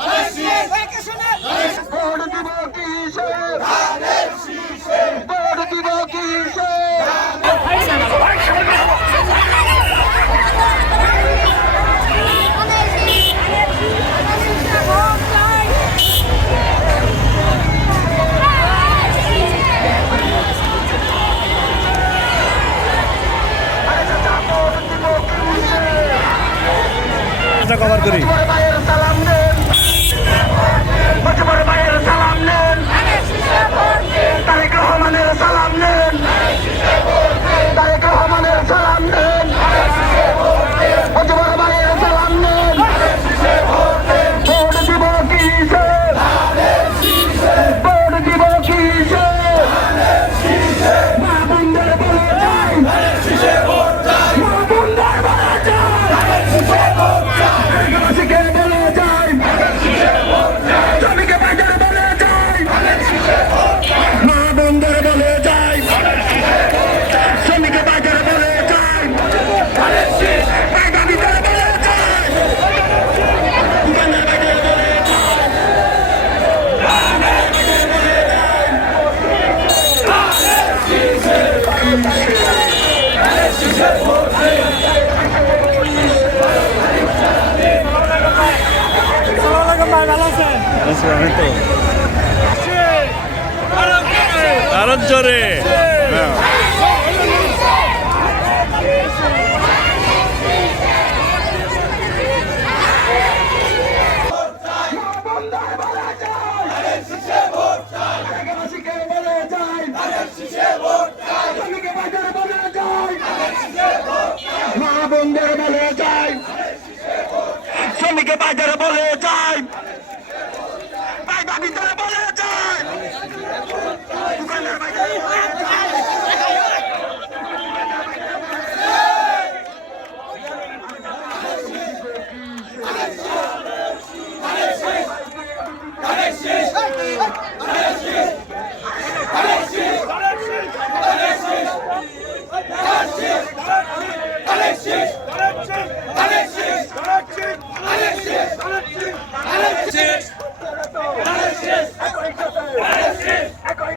Let's see. Cover করি। আরও জোরে বন্ধুরা বলে যাই শ্রমিকে বাইদারা বলে যাই বাইদা ভিতরে বলে যাই Let's go!